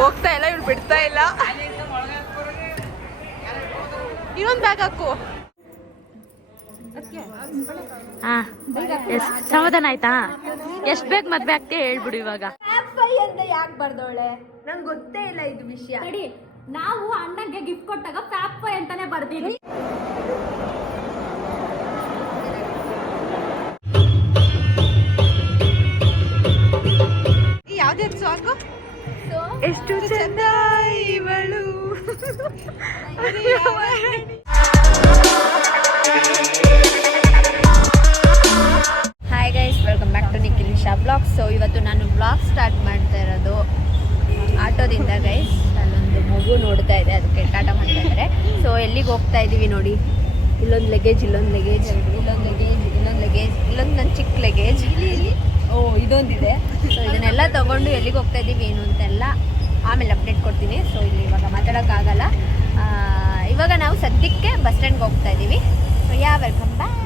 ಹೋಗ್ತಾ ಇಲ್ಲ, ಇವ್ಳು ಬಿಡ್ತಾ ಇಲ್ಲ. ಇನ್ನೊಂದು ಬ್ಯಾಗ್ ಹಾಕು. ಸಮಾಧಾನ ಆಯ್ತಾ? ಎಷ್ಟ್ ಬೇಗ ಮದ್ವೆ ಆಗ್ತೀಯ ಹೇಳ್ಬಿಡು ಇವಾಗ. ಅಂತ ಯಾಕೆ ಬರ್ದೋಳೆ? ನಂಗೆ ಗೊತ್ತೇ ಇಲ್ಲ ಇದು ವಿಷಯ. ನಾವು ಅಣ್ಣಗೆ ಗಿಫ್ಟ್ ಕೊಟ್ಟಾಗ ಫ್ಯಾಪ್ ಅಂತಾನೆ ಬರ್ದೀವಿ. ಯಾವ್ದೇ ಸಾಕು ಎಷ್ಟು ಚಂದ ಇವಳು. Hi guys, welcome back to Nikhil Nisha vlogs. So ಇವತ್ತು ನಾನು ಬ್ಲಾಗ್ ಸ್ಟಾರ್ಟ್ ಮಾಡ್ತಾ ಇರೋದು ಆಟೋದಿಂದ ಗೈಸ್. ನನ್ನೊಂದು ಮಗು ನೋಡ್ತಾ ಇದೆ, ಅದಕ್ಕೆ ಟಾಟಾ ಮಾಡ್ತಾ ಇದ್ದಾರೆ. ಸೊ ಎಲ್ಲಿಗೆ ಹೋಗ್ತಾ ಇದ್ದೀವಿ ನೋಡಿ. ಇಲ್ಲೊಂದು ಲಗೇಜ್, ಇಲ್ಲೊಂದು ಲಗೇಜ್, ಇಲ್ಲೊಂದು ಲಗೇಜ್, ಇಲ್ಲೊಂದು ಲಗೇಜ್, ಇಲ್ಲೊಂದು ನನ್ನ ಚಿಕ್ಕ ಲಗೇಜ್, ಇದೊಂದಿದೆ. ಸೊ ಇದನ್ನೆಲ್ಲ ತಗೊಂಡು ಎಲ್ಲಿಗೆ ಹೋಗ್ತಾ ಇದ್ದೀವಿ ಏನು ಅಂತೆಲ್ಲ ಆಮೇಲೆ ಅಪ್ಡೇಟ್ ಕೊಡ್ತೀನಿ. ಸೊ ಇಲ್ಲಿ ಇವಾಗ ಮಾತಾಡೋಕ್ಕಾಗಲ್ಲ. ಇವಾಗ ನಾವು ಸದ್ಯಕ್ಕೆ ಬಸ್ ಸ್ಟ್ಯಾಂಡ್ಗೆ ಹೋಗ್ತಾ ಇದ್ದೀವಿ. So welcome back.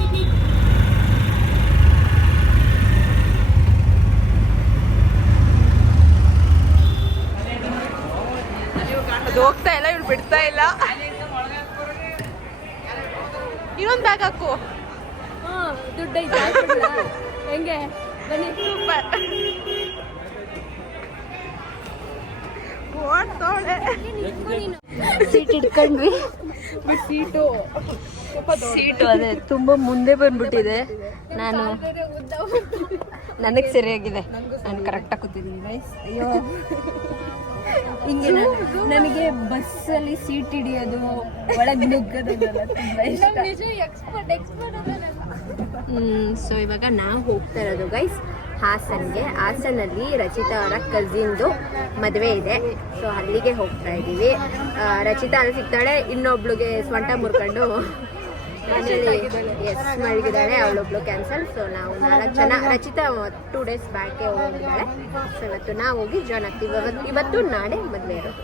ಅದು ಹೋಗ್ತಾ ಇಲ್ಲ, ಇವ್ಳು ಬಿಡ್ತಾ ಇಲ್ಲ. ಇನ್ನೊಂದು ಬ್ಯಾಗ್ ಹಾಕು. ದುಡ್ಡು ಹೆಂಗೆ ಬನ್ನಿ. ಸೂಪರ್. ಸೀಟ್ ಇಟ್ಕೊಂಡ್ವಿ. ಸೀಟು ಅದೇ ತುಂಬಾ ಮುಂದೆ ಬಂದ್ಬಿಟ್ಟಿದೆ. ನನಗೆ ಸರಿಯಾಗಿದೆ, ನಾನು ಕರೆಕ್ಟಾಗಿ ಕೂತಿದ್ದೀನಿ ಗೈಸ್. ಅಯ್ಯೋ, ಹಿಂಗೆ ನನಗೆ ಬಸ್ಸಲ್ಲಿ ಸೀಟ್ ಹಿಡಿಯೋದು, ಒಳಗೆ ನುಗ್ಗೋದಲ್ಲ ತುಂಬಾ ಇಷ್ಟ. ಸೊ ಇವಾಗ ನಾವು ಹೋಗ್ತಾ ಇರೋದು ಗೈಸ್ ಹಾಸನಲ್ಲಿ ರಚಿತಾ ಅವರ ಕಸಿನ್ದು ಮದುವೆ ಇದೆ. ಸೊ ಅಲ್ಲಿಗೆ ಹೋಗ್ತಾ ಇದ್ದೀವಿ. ರಚಿತಾ ಅಲ್ಲಿ ಸಿಗ್ತಾಳೆ, ಇನ್ನೊಬ್ಳಿಗೆ ಸ್ವಂಟ ಮುರ್ಕೊಂಡು ಮಲಗಿದ್ದಾಳೆ, ಅವಳೊಬ್ಳು ಕ್ಯಾನ್ಸಲ್. ಸೊ ನಾವು 4 ಜನ, ರಚಿತಾ 2 ಡೇಸ್ ಬ್ಯಾಕೆ ಹೋಗಿದ್ದಾಳೆ. ಸೊ ಇವತ್ತು ನಾವು ಹೋಗಿ ಜಾಯ್ನ್ ಆಗ್ತೀವಿ. ಇವತ್ತು ನಾಳೆ ಮದುವೆ ಇರೋದು.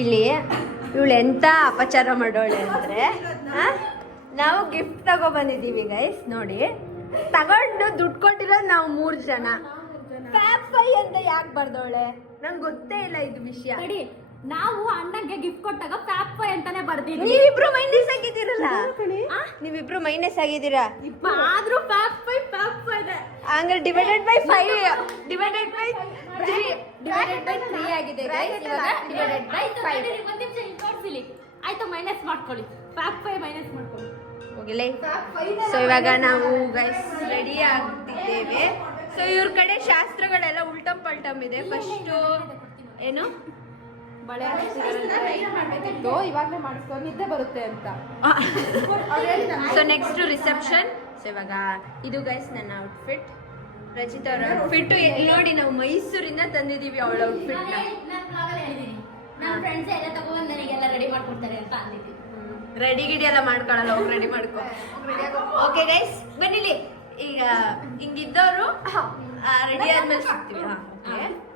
ಇಲ್ಲಿ ಇವಳು ಎಂತ ಅಪಚಾರ ಮಾಡೋಳೆ ಅಂದ್ರೆ, ನಾವು ಗಿಫ್ಟ್ ತಗೊಬಂದಿದ್ದೀವಿ ಗೈಸ್. ನೋಡಿ, ತಗೊಂಡು ದುಡ್ಡು ಕೊಟ್ಟಿರೋದು ನಾವು 3 ಜನ. ಫ್ಯಾಪ್ ಅಂತ ಯಾಕೆ ಬರ್ದೋಳೆ? ನಂಗೆ ಗೊತ್ತೇ ಇಲ್ಲ ಇದು ವಿಷಯ. ನಾವು ಅಣ್ಣಗೆ ಗಿಫ್ಟ್ ಕೊಟ್ಟಾಗ ಫ್ಯಾಪ್ ಅಂತಾನೆ ಬರ್ದೀವಿ. ನೀವಿಬ್ರು ಮೈನಸ್ ಆಗಿದ್ದೀರಲ್ಲ, ನೀವಿಬ್ರು ಮೈನಸ್ ಆಗಿದ್ದೀರಾ. ಆದ್ರೂ ಫ್ಯಾಪ್ ಇದೆ. ಹಂಗಾರೆ ಡಿವೈಡೆಡ್ ಬೈ 5, ಡಿವೈಡೆಡ್ ಬೈ 3 ಆಗಿದೆ ಗೈಸ್. ಇವಾಗ ಡಿವೈಡೆಡ್ ಬೈ 5. ಆಯ್ತು, ಮೈನಸ್ ಮಾಡ್ಕೊಳ್ಳಿ. ಫ್ಯಾಪ್ 5 ಮೈನಸ್ ಮಾಡ್ಕೊಳ್ಳಿ. ಹೋಗಿಲ್ಲ. ಸೊ ಇವಾಗ ನಾವು ಗೈಸ್ ರೆಡಿ ಆಗ್ತಿದ್ದೇವೆ. ಸೊ ಇವ್ರ ಕಡೆ ಶಾಸ್ತ್ರಗಳೆಲ್ಲ ಉಲ್ಟಂ ಪಲ್ಟಮ್ ಇದೆ. ಫಸ್ಟ್ ಏನು ಬಳೆ ಹಾಕ್ತಿತ್ತು, ಇವಾಗಲೇ ಮಾಡಿಸ್ಕೊಂಡು ನಿದ್ದೆ ಬರುತ್ತೆ ಅಂತ. So next reception. ಸೊ ಇವಾಗ ಇದು ಗೈಸ್ ನನ್ನ ಔಟ್ಫಿಟ್, ರಚಿತಾ ಅವರ ಔಟ್ಫಿಟ್. ನೋಡಿ, ನಾವು ಮೈಸೂರಿಂದ ತಂದಿದ್ದೀವಿ ಅವಳ ಔಟ್ಫಿಟ್. ನನ್ನ ಫ್ರೆಂಡ್ಸ್ ಎಲ್ಲ ತಗೊಂಡು ನನಗೆಲ್ಲ ರೆಡಿ ಮಾಡ್ಕೊಡ್ತಾರೆ ಅಂತ ಅಂದಿದ್ವಿ. ರೆಡಿ ಗಿಡಿ ಎಲ್ಲ ಮಾಡ್ಕೊಳ್ಳಲ್ಲ, ಹೋಗಿ ರೆಡಿ ಮಾಡ್ಕೊ. ಓಕೆ ಗೈಸ್, ಬನ್ನಿಲಿ. ಈಗ ಹಿಂಗಿದ್ದವರು ರೆಡಿ ಆದ್ಮೇಲೆ ಸಿಗ್ತೀವಿ.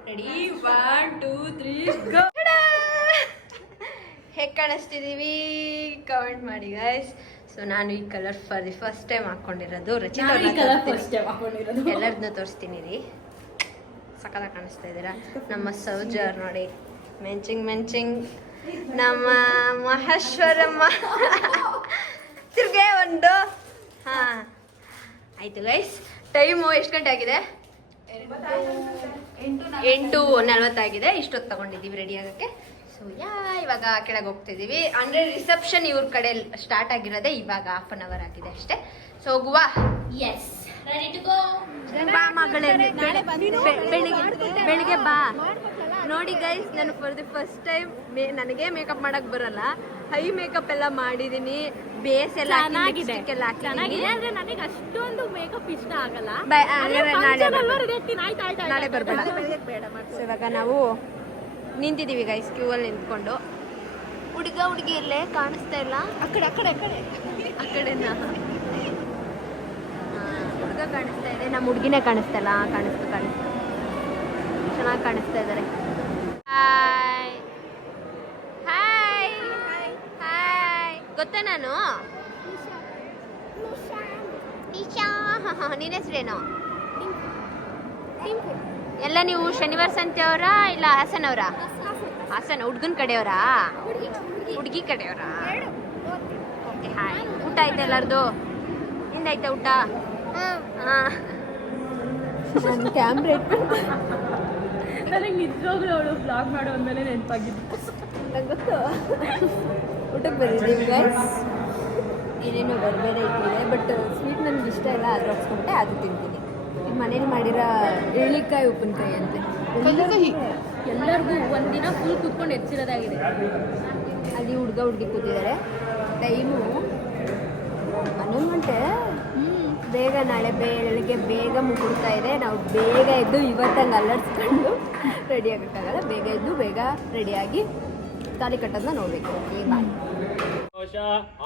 ರೆಡಿ, 1 2 3 ಗೋ. ಹೇಗೆ ಕಾಣಿಸ್ತಿದೀವಿ ಕಮೆಂಟ್ ಮಾಡಿ ಗೈಸ್. ಸೊ ನಾನು ಈ ಕಲರ್ ಫಸ್ಟ್ ಟೈಮ್ ಹಾಕೊಂಡಿರೋದು. ರಚಿತಾ ಎಲ್ಲರನ್ನೂ ತೋರಿಸ್ತೀನಿ ರೀ. ಸಕ್ಕತ್ತಾಗಿ ಕಾಣಿಸ್ತಾ ಇದ್ದೀರಾ. ನಮ್ಮ ಸೌಜರ್ ನೋಡಿ, ಮೆಂಚಿಂಗ್. ನಮ್ಮ ಮಹೇಶ್ವರಮ್ಮ ತಿರ್ಗೆ ಒಂದು. ಆಯ್ತು ಗೈಸ್, ಟೈಮು ಎಷ್ಟು ಗಂಟೆ ಆಗಿದೆ? 8:40 ಆಗಿದೆ. ಇಷ್ಟೊತ್ತು ತಗೊಂಡಿದ್ದೀವಿ ರೆಡಿ ಆಗೋಕ್ಕೆ. ಸೊ ಇವಾಗ ಕೆಳಗೆ ಹೋಗ್ತಿದ್ದೀವಿ. ಅಂದರೆ ರಿಸೆಪ್ಷನ್ ಇವ್ರ ಕಡೆ ಸ್ಟಾರ್ಟ್ ಆಗಿರೋದೇ ಇವಾಗ 1/2 hour ಆಗಿದೆ ಅಷ್ಟೇ. ಸೊ ಹೋಗುವ. Yes, ready to go. ಬಾ ಮಗಳೇ, ಬೆಳಿಗ್ಗೆ ಬಾ. ನೋಡಿ ಗೈಸ್, ನಾನು ಫಾರ್ ದಿ ಫಸ್ಟ್ ಟೈಮ್ ನನಗೆ ಮೇಕಪ್ ಮಾಡಕ್ ಬರಲ್ಲ. ಹೈ ಮೇಕಪ್ ಎಲ್ಲ ಮಾಡಿದೀನಿ, ಬೇಸ್ ಎಲ್ಲ ನನಗೆ ಅಷ್ಟೊಂದು ಮೇಕಪ್ ಇಷ್ಟ ಆಗಲ್ಲ. ನಾಳೆ ಬರ್ಬೇಡ. ಇವಾಗ ನಾವು ನಿಂತಿದ್ದೀವಿ ಗೈಸ್, ಕ್ಯೂ ಅಲ್ಲಿ ನಿಂತ್ಕೊಂಡು. ಹುಡುಗಿ ಇಲ್ಲೇ ಕಾಣಿಸ್ತಾ ಇಲ್ಲ. ಆ ಕಡೆನಾ ಹುಡುಗ ಕಾಣಿಸ್ತಾ ಇದೆ, ನಮ್ಮ ಹುಡುಗಿನೇ ಕಾಣಿಸ್ತಾ ಇಲ್ಲ. ಕಾಣಿಸ್ತು. ಚೆನ್ನಾಗಿ ಕಾಣಿಸ್ತಾ ಇದ್ದಾರೆ. Hi hi hi. ಗೊತ್ತಾ ನಾನು ಈಶಾ. ನಿನ್ನ ಹೆಸರೇನು? ಎಲ್ಲ ನೀವು ಶನಿವಾರ ಸಂತೆಯವರ ಇಲ್ಲ ಹಾಸನವರ? ಹಾಸನ. ಹುಡ್ಗನ ಕಡೆಯವರಾ ಹುಡುಗಿ ಕಡೆಯವರಾ? Okay hi. ಊಟ ಆಯ್ತಾ ಎಲ್ಲರದು? ನಿಂದಾಯ್ತಾ ಊಟ? ಹಾಂ. ನಾನು ಕ್ಯಾಮ್ರಾ ಇಟ್ಕೊಂಡು ನನಗೆ ನಿಜವಾಗ್ಲೂ ಅವಳು ಬ್ಲಾಗ್ ಮಾಡೋ ಅಂದಮೇಲೆ ನೆನಪಾಗಿದ್ದು. ನಂಗೆ ಗೊತ್ತು. ಊಟಕ್ಕೆ ಬಂದಿದ್ದೀವಿ ಗೈಸ್. ಏನೇನೋ ಬೇರೆ ಬೇರೆ ಇಟ್ಟಿದೆ, ಬಟ್ ಸ್ವೀಟ್ ನನಗೆ ಇಷ್ಟ ಇಲ್ಲ. ಆದ್ರೆ ಹಾಕ್ಸ್ಕೊಂಡೆ ಅದು ತಿಂತೀನಿ. ಇದು ಮನೇಲಿ ಮಾಡಿರೋ ಎಳ್ಳಿಕಾಯಿ ಉಪ್ಪಿನಕಾಯಿ ಅಂತೆ. ಎಲ್ಲರಿಗೂ ಒಂದಿನ ಫುಲ್ ಕೂತ್ಕೊಂಡು ಹೆಚ್ಚಿರೋದಾಗಿದೆ. ಅಲ್ಲಿ ಹುಡುಗಿ ಕೂತಿದ್ದಾರೆ. ಟೈಮು 11 ಗಂಟೆ. ಬೇಗ ನಾಳೆ ಬೆಳಗ್ಗೆ ಬೇಗ ಮುಗಿಡ್ತಾ ಇದೆ. ನಾವು ಬೇಗ ಎದ್ದು ಇವತ್ತಂಗೆ ಅಲ್ಲರ್ಸ್ಕೊಂಡು ರೆಡಿ ಆಗೋಕ್ಕಾಗಲ್ಲ. ಬೇಗ ಎದ್ದು ಬೇಗ ರೆಡಿಯಾಗಿ ತಾಲಿ ಕಟ್ಟೋದನ್ನ ನೋಡಬೇಕು. Okay bye.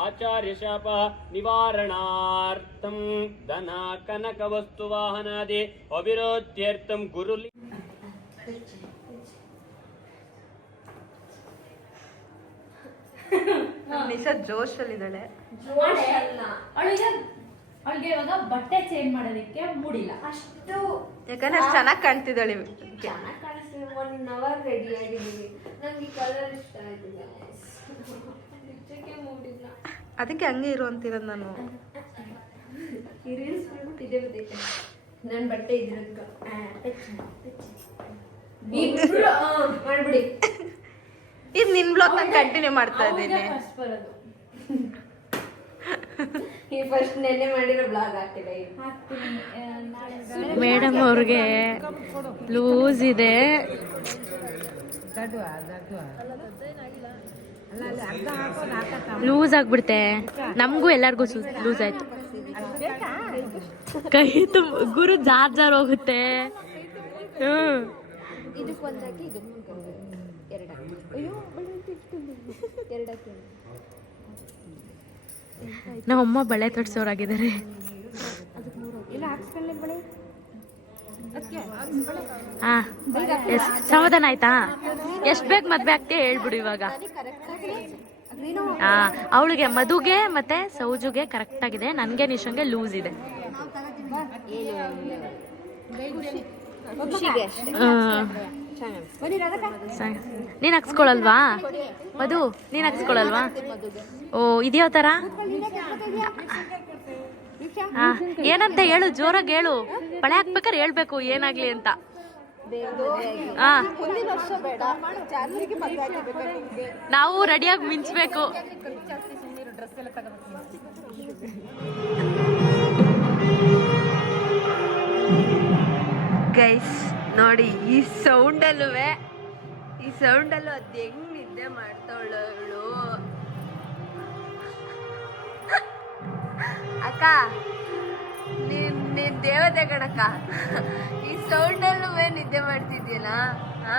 ಆಚಾರ್ಯ ಶಾಪ ನಿವಾರಣಾರ್ಥಂ ಧನ ಕನಕ ವಸ್ತು ವಾಹನಾದಿ ಅವಿರೋಧ್ಯರ್ಥಂ ಗುರುಲಿ. ನಿಶಾ ಜೋಶಲ್ಲಿದ್ದಾಳೆ. ಅವಳಿಗೆ ಇವಾಗ ಬಟ್ಟೆ ಚೇಂಜ್ ಮಾಡೋದಕ್ಕೆ ಮೂಡಿಲ್ಲ ಅಷ್ಟು, ಯಾಕಂದ್ರೆ ಅಷ್ಟು ಚೆನ್ನಾಗಿ ಕಾಣ್ತಿದ್ದಾಳೆ. ಚೆನ್ನಾಗಿ ಕಾಣಿಸ್ತೀವಿ. 1 hour ರೆಡಿ ಆಗಿದ್ದೀವಿ. ನಂಗೆ ಈ ಕಲರ್ ಇಷ್ಟ ಆಯ್ತು. ನಿಜಕ್ಕೆ ಮೂಡಿಲ್ಲ. ಅದಕ್ಕೆ ಹಂಗೆ ಇರು ಅಂತಿರೋದು ನಾನು. ಈ ರೀಲ್ಸ್ ಇದೇ ಗೊತ್ತೈತೆ. ನನ್ನ ಬಟ್ಟೆ ಇದ್ರದ್ಕ ಮಾಡ್ಬಿಡಿ. ಇದು ನಿನ್ ಬ್ಲಾಗ್ ನಾನು ಕಂಟಿನ್ಯೂ ಮಾಡ್ತಾ ಇದ್ದೀನಿ. ಫಸ್ಟ್ ಬರೋದು. ಈ ಫಸ್ಟ್ ನೆನ್ನೆ ಮಾಡಿರೋ ಬ್ಲಾಗ್ ಹಾಕ್ತಿಲ್ಲ. ಮೇಡಮ್ ಅವ್ರಿಗೆ ಬ್ಲೂಸ್ ಇದೆ. ಲೂಸ್ ಆಗ್ಬಿಡುತ್ತೆ. ನಮಗೂ ಎಲ್ಲರಿಗೂ ಲೂಸ್ ಆಯ್ತು. ಕೈ ಗುರು ಜಾರ್ ಹೋಗುತ್ತೆ. ಇದಕ್ಕೆ ಒಂದು ಹಾಕಿ ಇದಕ್ಕೆ 2 ಹಾಕಿ. ಅಯ್ಯೋ ಎರಡು ಹಾಕಿ. ನಮ್ಮಮ್ಮ ಬಳೆ ತೊಡ್ಸೋರಾಗಿದ್ದಾರೆ. ಇಲ್ಲ ಹಾಕ್ಸ್ಕೊಳ್ಳಿ ಬಳೆ. ಹಾ ಸಮಾಧಾನ ಆಯ್ತಾ? ಎಷ್ಟು ಬೇಗ ಮದ್ವೆ ಆಗ್ತೀಯ ಹೇಳ್ಬಿಡು ಇವಾಗ. ಹಾ ಅವಳಿಗೆ ಮಧುಗೆ ಮತ್ತೆ ಸೌಜುಗೆ ಕರೆಕ್ಟ್ ಆಗಿದೆ. ನನ್ಗೆ ನಿಶಂಗೆ ಲೂಸ್ ಇದೆ. ನೀನ್ ಹಾಕ್ಸ್ಕೊಳಲ್ವಾ ಮಧು? ನೀನ್ ಹಾಕ್ಸ್ಕೊಳಲ್ವಾ? ಓ ಇದ್ಯಾವ ತರ? ಹಾ ಏನಂತ ಹೇಳು, ಜೋರಾಗಿ ಹೇಳು. ಬಳೆ ಹಾಕ್ಬೇಕಾರೆ ಹೇಳ್ಬೇಕು ಏನಾಗ್ಲಿ ಅಂತ. ಹಾ ನಾವು ರೆಡಿಯಾಗಿ ಮಿಂಚ್ಬೇಕು. ಗೈಸ್ ನೋಡಿ, ಈ ಸೌಂಡಲ್ಲೂ ಅದು ಹೆಂಗ್ ನಿದ್ದೆ ಮಾಡ್ತಾವಳು ಅವಳು. ಅಕ್ಕ ನೀನ್ ದೇವತೆ ಕಣಕ್ಕ. ಈ ಸೌಂಡಲ್ಲೂ ನಿದ್ದೆ ಮಾಡ್ತಿದ್ಯಲ್ಲ. ಹಾ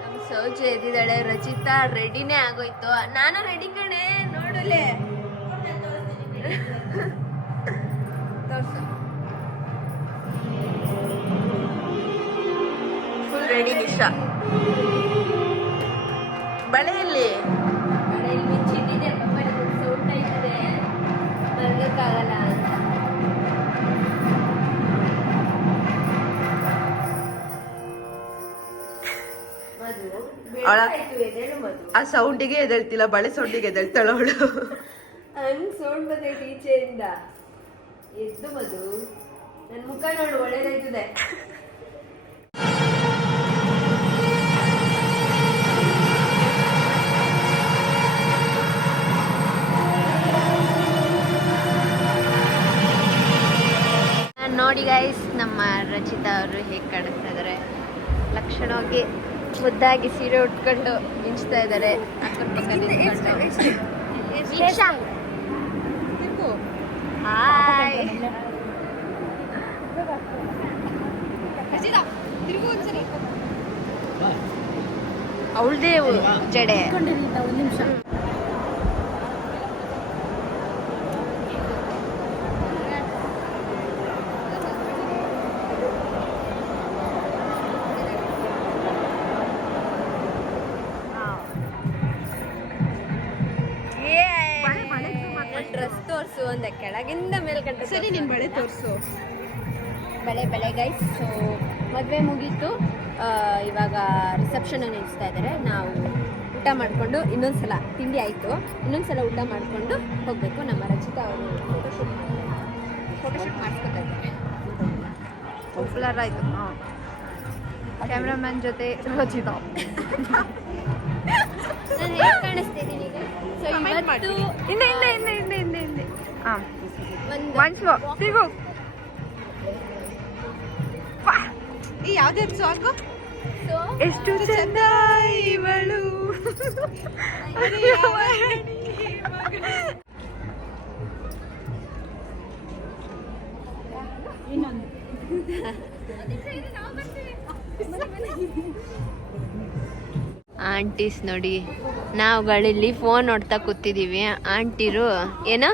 ನಮ್ ಸೌಜು ಎದ್ದಿದ್ದಾಳೆ. ರಚಿತಾ ರೆಡಿನೇ ಆಗೋಯ್ತು. ನಾನು ರೆಡಿ ಕಣೆ, ನೋಡಲೆ ತೋರ್ಸು. Full ready Nisha. ಬಳೆಯಲ್ಲಿ ಮಿಂಚಿಟ್ಟಿದೆ. ಸೌಂಡ್ ಆಯ್ತದೆ, ಮಲ್ಗಕ್ಕಾಗಲ್ಲ ಅಂತ. ಆ ಸೌಂಡಿಗೆ ಎದ್ದೇಳ್ತಿಲ್ಲ, ಬಳೆ ಸೌಂಡಿಗೆ ಎದ್ದೇಳ್ತಾಳ ಅವಳು. ಹಂಗ್ ಸೌಂಡ್ ಬಂದೈತಿ ಈಚೆಯಿಂದ. ಎದ್ದು ಮಧು, ನನ್ನ ಮುಖ ನೋಡು ಒಳ್ಳೇದಾಯ್ತದೆ. ನೋಡಿ ಗೈಸ್, ನಮ್ಮ ರಚಿತಾ ಅವರು ಹೇಗೆ ಕಾಣಿಸ್ತಾ ಇದ್ದಾರೆ. ಲಕ್ಷಣವಾಗಿ ಮುದ್ದಾಗಿ ಸೀರೆ ಉಟ್ಕೊಂಡು ಮಿಂಚ್ತಾ ಇದ್ದಾರೆ. ಹಾಯ್. ಅವಳದೇ ಜಡೆ. ಒಂದು ನಿಮಿಷ. ಅಂದೆ ಕೆಳಗಿಂದ ಮೇಲ್ಗಂಟ ಸರಿ ನಿನ್ ಬಳೆ ತೋರಿಸು. ಬೆಳೆ ಗೈಸ್. ಸೊ ಮದುವೆ ಮುಗೀತು, ಇವಾಗ ರಿಸೆಪ್ಷನ್ ನಿಲ್ಲಿಸ್ತಾ ಇದ್ದಾರೆ. ನಾವು ಊಟ ಮಾಡಿಕೊಂಡು ಇನ್ನೊಂದ್ಸಲ ತಿಂಡಿ ಆಯಿತು, ಇನ್ನೊಂದ್ಸಲ ಊಟ ಮಾಡಿಕೊಂಡು ಹೋಗಬೇಕು. ನಮ್ಮ ರಚಿತಾ ಅವರು ಫೋಟೋಶೂಟ್ ಮಾಡಿಸ್ಕೊತಾ ಇದ್ದಾರೆ. ಪಾಪ್ಯುಲರ್ ಆಯಿತು. ಕ್ಯಾಮ್ರಾಮನ್ ಜೊತೆ ರಚಿತಾ. ನಾನು ಹೇಗೆ ಕಾಣಿಸ್ತಿದ್ದೀನಿ ಈಗ? ಸೊ ಇವತ್ತು ಹಿಂದೆ ಹಾಂ ಒಂದು ಮನ್ಸು ಸಿಗು. ಈ ಯಾವ್ದು ಸಾಂಗು? ಸೊ ಎಷ್ಟು ಚಂದ ಇವಳು. ಆಂಟೀಸ್ ನೋಡಿ, ನಾವುಗಳಿಲ್ಲಿ ಫೋನ್ ನೋಡ್ತಾ ಕೂತಿದ್ದೀವಿ. ಆಂಟಿರು ಏನೋ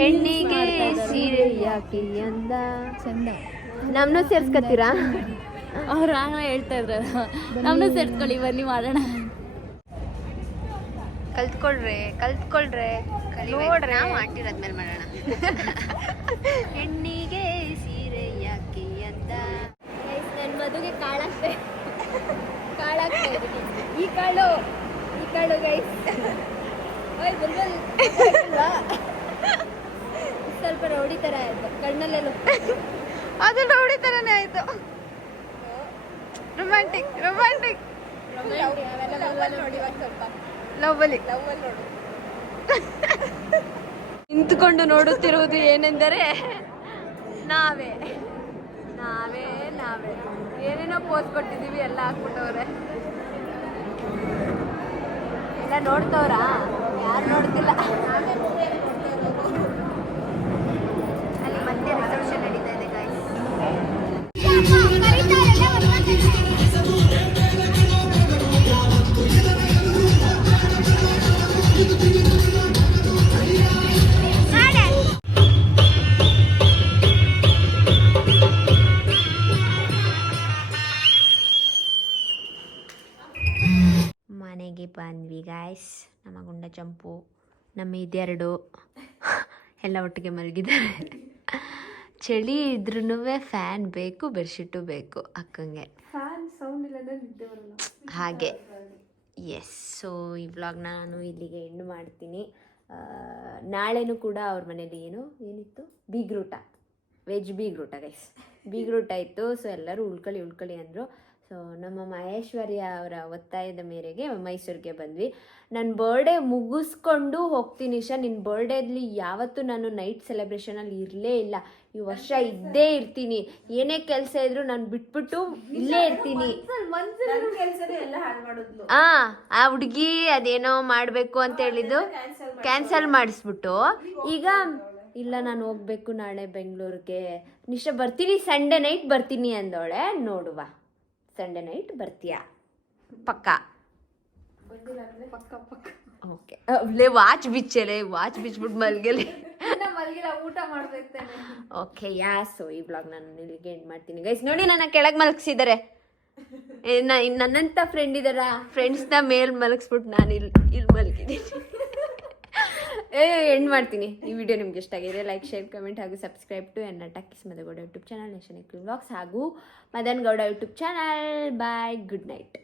ಹೆಣ್ಣಿಗೆ ಸೀರೆ ಯಾಕೆ ಅಂದ ಚಂದ. ನಮ್ಮನ್ನು ಸೇರ್ಸ್ಕತ್ತೀರಾ? ಅವ್ರು ಹೇಳ್ತಾ ಇದ್ರ ನಮ್ಮನ್ನು ಸೇರ್ಸ್ಕೊಳ್ಳಿ ಬನ್ನಿ ಮಾಡೋಣ. ಕಲ್ತ್ಕೊಳ್ರೆ ನೋಡ್ರಿ, ನಾವು ಆಂಟಿರದ್ಮೇಲೆ ಮಾಡೋಣ. ಹೆಣ್ಣಿಗೆ ಸೀರೆ ಯಾಕೆ ಅಂತ. ನನ್ನ ಮದುವೆಗೆ ಕಾಳಾಗ್ತಾ ಇದ್ದೀನಿ. ಈ ಕಾಳು ಗೈಸ್. ಸ್ವಲ್ಪ ರೌಡಿ ಥರ ಆಯ್ತು ಕಣ್ಣಲ್ಲೆಲ್ಲ. ಅದು ರೌಡಿ ಥರನೇ ಆಯಿತು. Romantic lovely. ನಿಂತ್ಕೊಂಡು ನೋಡುತ್ತಿರುವುದು ಏನೆಂದರೆ ನಾವೇ ಏನೇನೋ ಪೋಸ್ ಕೊಟ್ಟಿದ್ದೀವಿ, ಎಲ್ಲ ಹಾಕ್ಬಿಟ್ಟವ್ರೆ. ಎಲ್ಲ ನೋಡ್ತವ್ರಾ? ಯಾರು ನೋಡ್ತಿಲ್ಲ. ಅಲ್ಲಿ ಮತ್ತೆ ರಿಸೆಪ್ಷನ್ ನಡೀತಾ ಇದೆ ಗೈಸ್. ಮನೆಗೆ ಬಂದ್ವಿ ಗಾಯ್ಸ್. ನಮ್ಮ ಗುಂಡ ಚಂಪು, ನಮ್ಮ ಇದೆರಡು ಎಲ್ಲ ಒಟ್ಟಿಗೆ ಮಲಗಿದ್ದಾರೆ. ಚಳಿ ಇದ್ರೂ ಫ್ಯಾನ್ ಬೇಕು, ಬೆಡ್ಶೀಟು ಬೇಕು ಅಕ್ಕಂಗೆ. ಫ್ಯಾನ್ ಸೌಂಡ್ ಇಲ್ಲದೆ ನಿದ್ದೆ ಬರಲ್ಲ ಹಾಗೆ. ಎಸ್. ಸೊ ಈ ವ್ಲಾಗ್ನ ನಾನು ಇಲ್ಲಿಗೆ ಎಂಡ್ ಮಾಡ್ತೀನಿ. ನಾಳೆನೂ ಕೂಡ ಅವ್ರ ಮನೇಲಿ ಏನಿತ್ತು ಬೀಗ್ರೂಟ, ವೆಜ್ ಬೀಗ್ರೂಟ ಗೈಸ್. ಬೀಗ್ರೂಟ ಇತ್ತು. ಸೊ ಎಲ್ಲರೂ ಉಳ್ಕೊಳ್ಳಿ ಅಂದರು. ಸೊ ನಮ್ಮ ಮಹೇಶ್ವರ್ಯ ಅವರ ಒತ್ತಾಯದ ಮೇರೆಗೆ ಮೈಸೂರಿಗೆ ಬಂದ್ವಿ. ನನ್ನ ಬರ್ಡೇ ಮುಗಿಸ್ಕೊಂಡು ಹೋಗ್ತೀನಿ. ಇಶಾ, ನಿನ್ನ ಬರ್ಡೇಲಿ ಯಾವತ್ತೂ ನಾನು ನೈಟ್ ಸೆಲೆಬ್ರೇಷನಲ್ಲಿ ಇರಲೇ ಇಲ್ಲ. ಈ ವರ್ಷ ಇದ್ದೇ ಇರ್ತೀನಿ. ಏನೇ ಕೆಲಸ ಇದ್ರು ನಾನು ಬಿಟ್ಬಿಟ್ಟು ಇಲ್ಲೇ ಇರ್ತೀನಿ. ಆ ಹುಡುಗಿ ಅದೇನೋ ಮಾಡಬೇಕು ಅಂತ ಹೇಳಿದ್ದು ಕ್ಯಾನ್ಸಲ್ ಮಾಡಿಸ್ಬಿಟ್ಟು ಈಗ ಇಲ್ಲ ನಾನು ಹೋಗ್ಬೇಕು ನಾಳೆ ಬೆಂಗಳೂರಿಗೆ. ನಿಶಾ ಬರ್ತೀನಿ, ಸಂಡೇ ನೈಟ್ ಬರ್ತೀನಿ ಅಂದೋಳೆ. ನೋಡುವ, ಸಂಡೇ ನೈಟ್ ಬರ್ತೀಯಾ? ಪಕ್ಕ ಓಕೆ. ವಾಚ್ ಬಿಚ್ಬಿಟ್ಟು ಮಲ್ಗೆಲೆ ಊಟ ಮಾಡ್ಬೇಕು. ಓಕೆ ಸೊ ಈ ಬ್ಲಾಗ್ ನಾನು ಇಲ್ಲಿಗೆ ಎಂಡ್ ಮಾಡ್ತೀನಿ ಗೈಸ್. ನೋಡಿ, ನನ್ನ ಕೆಳಗೆ ಮಲಗಿಸಿದ್ದಾರೆ. ನನ್ನಂತ ಫ್ರೆಂಡ್ ಇದಾರ, ಫ್ರೆಂಡ್ಸ್ನ ಮೇಲ್ ಮಲಗಿಸ್ಬಿಟ್ಟು ನಾನು ಇಲ್ಲಿ ಮಲಗಿದ್ದೀನಿ. ಎಂಡ್ ಮಾಡ್ತೀನಿ. ಈ ವಿಡಿಯೋ ನಿಮ್ಗೆ ಇಷ್ಟ ಆಗಿದೆ, ಲೈಕ್, ಶೇರ್, ಕಮೆಂಟ್ ಹಾಗೂ ಸಬ್ಸ್ಕ್ರೈಬ್ ಟು ಎನ್ನ ಟಕ್ಕಿಸ್ ಮದಗೌಡ ಯೂಟ್ಯೂಬ್ ಚಾನಲ್, ನೇಷನ್ ಎಕ್ಲ್ ವ್ಲಾಗ್ಸ್ ಹಾಗೂ ಮದನ್ ಗೌಡ ಯೂಟ್ಯೂಬ್ ಚಾನಲ್. ಬಾಯ್, ಗುಡ್ ನೈಟ್.